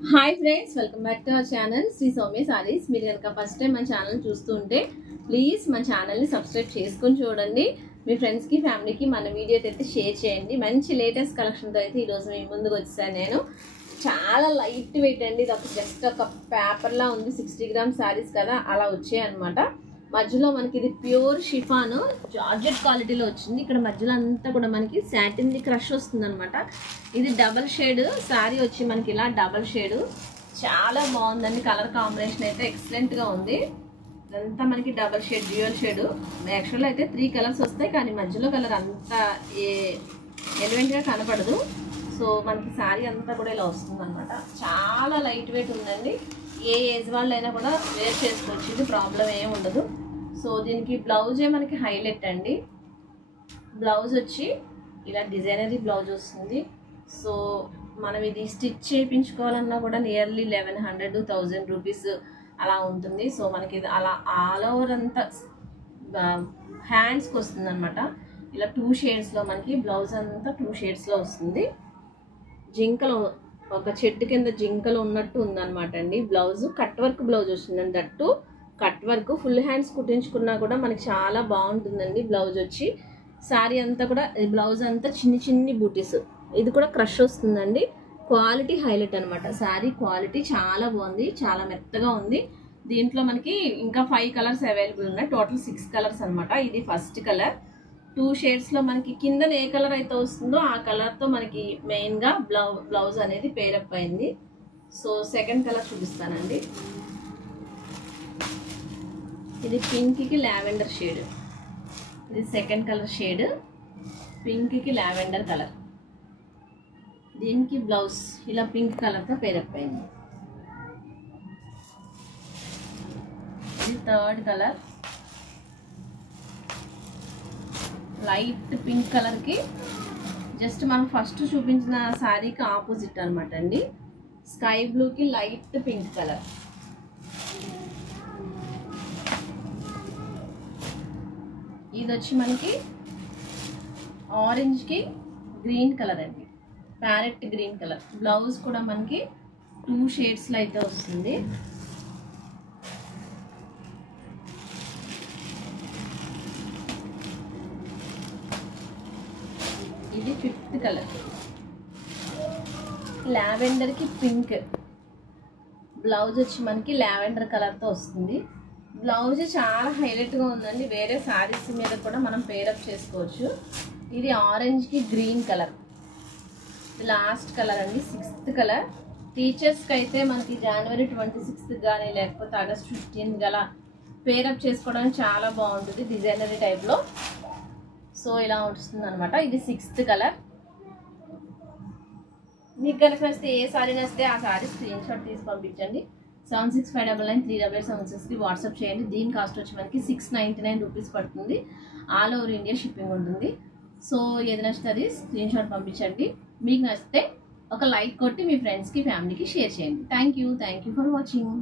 Hi friends, welcome back to our channel Sri Soumya sarees. మీరు కనుక first time మన channel చూస్తుంటే ప్లీజ్ మన ఛానల్ని సబ్స్క్రైబ్ చేసుకొని చూడండి. మీ ఫ్రెండ్స్కి ఫ్యామిలీకి మన వీడియో అయితే షేర్ చేయండి. మంచి లేటెస్ట్ కలెక్షన్తో అయితే ఈరోజు మీ ముందుకు వచ్చేసాను నేను. చాలా లైట్ వెయిట్ అండి. ఇది జస్ట్ ఒక పేపర్లా ఉంది. 60 గ్రామ్ శారీస్ కదా, అలా వచ్చాయి అనమాట. మధ్యలో మనకి ఇది ప్యూర్ షిఫాన్ జార్జెట్ క్వాలిటీలో వచ్చింది. ఇక్కడ మధ్యలో అంతా కూడా మనకి సాటిన్ క్రష్ వస్తుంది అనమాట. ఇది డబల్ షేడ్ శారీ వచ్చి మనకి ఇలా డబల్ షేడ్ చాలా బాగుందండి. కలర్ కాంబినేషన్ అయితే ఎక్సలెంట్గా ఉంది. ఇదంతా మనకి డబల్ షేడ్ డ్యూయల్ షేడ్. యాక్చువల్గా అయితే 3 కలర్స్ వస్తాయి, కానీ మధ్యలో కలర్ అంత ఎలివెంట్గా కనపడదు. సో మనకి శారీ అంతా కూడా ఇలా వస్తుంది అనమాట. చాలా లైట్ వెయిట్ ఉందండి. ఏ ఏజ్ వాళ్ళైనా కూడా వేర్ చేసుకోవచ్చు, ఇది ప్రాబ్లం ఏమి ఉండదు. సో దీనికి బ్లౌజే మనకి హైలైట్ అండి. బ్లౌజ్ వచ్చి ఇలా డిజైనరీ బ్లౌజ్ వస్తుంది. సో మనం ఇది స్టిచ్ చేయించుకోవాలన్నా కూడా నియర్లీ 1100-1000 రూపీస్ అలా ఉంటుంది. సో మనకి ఇది అలా ఆల్ ఓవర్ అంతా హ్యాండ్స్కి వస్తుంది అనమాట. ఇలా 2 షేడ్స్లో మనకి బ్లౌజ్ అంతా 2 షేడ్స్లో వస్తుంది. జింకలు ఒక చెట్టు కింద జింకలు ఉన్నట్టు ఉందన్నమాట అండి. బ్లౌజ్ కట్ వర్క్ బ్లౌజ్ వస్తుందండి. That cut work full hands కుట్టించుకున్నా కూడా మనకి చాలా బాగుంటుందండి. బ్లౌజ్ వచ్చి శారీ అంతా కూడా బ్లౌజ్ అంతా చిన్ని బూటీస్. ఇది కూడా క్రష్ వస్తుందండి. క్వాలిటీ హైలైట్ అనమాట. శారీ క్వాలిటీ చాలా బాగుంది, చాలా మెత్తగా ఉంది. దీంట్లో మనకి ఇంకా 5 కలర్స్ అవైలబుల్ ఉన్నాయి. టోటల్ 6 కలర్స్ అనమాట. ఇది ఫస్ట్ కలర్. 2 షేడ్స్లో మనకి కింద ఏ కలర్ అయితే వస్తుందో ఆ కలర్తో మనకి మెయిన్గా బ్లౌజ్ అనేది పేరప్ అయింది. సో సెకండ్ కలర్ చూపిస్తానండి. ఇది పింక్కి లావెండర్ షేడ్. ఇది సెకండ్ కలర్ షేడ్, పింక్కి లావెండర్ కలర్. దీనికి బ్లౌజ్ ఇలా పింక్ కలర్తో పేరప్ అయింది. ఇది థర్డ్ కలర్, లైట్ పింక్ కలర్కి జస్ట్ మనం ఫస్ట్ చూపించిన శారీకి ఆపోజిట్ అనమాట అండి. స్కై బ్లూకి లైట్ పింక్ కలర్. ఇది వచ్చి మనకి ఆరెంజ్కి గ్రీన్ కలర్ అండి, ప్యారెట్ గ్రీన్ కలర్. బ్లౌజ్ కూడా మనకి 2 షేడ్స్లో అయితే వస్తుంది. ఇది 5th కలర్, లావెండర్కి పింక్. బ్లౌజ్ వచ్చి మనకి లావెండర్ కలర్తో వస్తుంది. బ్లౌజ్ చాలా హైలైట్గా ఉందండి. వేరే శారీస్ మీద కూడా మనం పేరప్ చేసుకోవచ్చు. ఇది ఆరెంజ్కి గ్రీన్ కలర్. ఇది లాస్ట్ కలర్ అండి, 6th కలర్. టీచర్స్కి అయితే మనకి జనవరి 26th కానీ లేకపోతే ఆగస్ట్ 15th గల పేరప్ చేసుకోవడానికి చాలా బాగుంటుంది డిజైనరీ టైప్లో. సో ఇలా వస్తుంది అనమాట. ఇది 6th కలర్. మీకు కనుక నచ్చితే ఏ శారీ నచ్చితే ఆ శారీ స్క్రీన్ షాట్ తీసి పంపించండి. 7659938876కి వాట్సాప్ చేయండి. దీని కాస్ట్ వచ్చి మనకి 699 రూపీస్ పడుతుంది. ఆల్ ఓవర్ ఇండియా షిప్పింగ్ ఉంటుంది. సో ఏది నచ్చితే అది స్క్రీన్ షాట్ పంపించండి. మీకు నచ్చితే ఒక లైక్ కొట్టి మీ ఫ్రెండ్స్కి ఫ్యామిలీకి షేర్ చేయండి. Thank you for watching.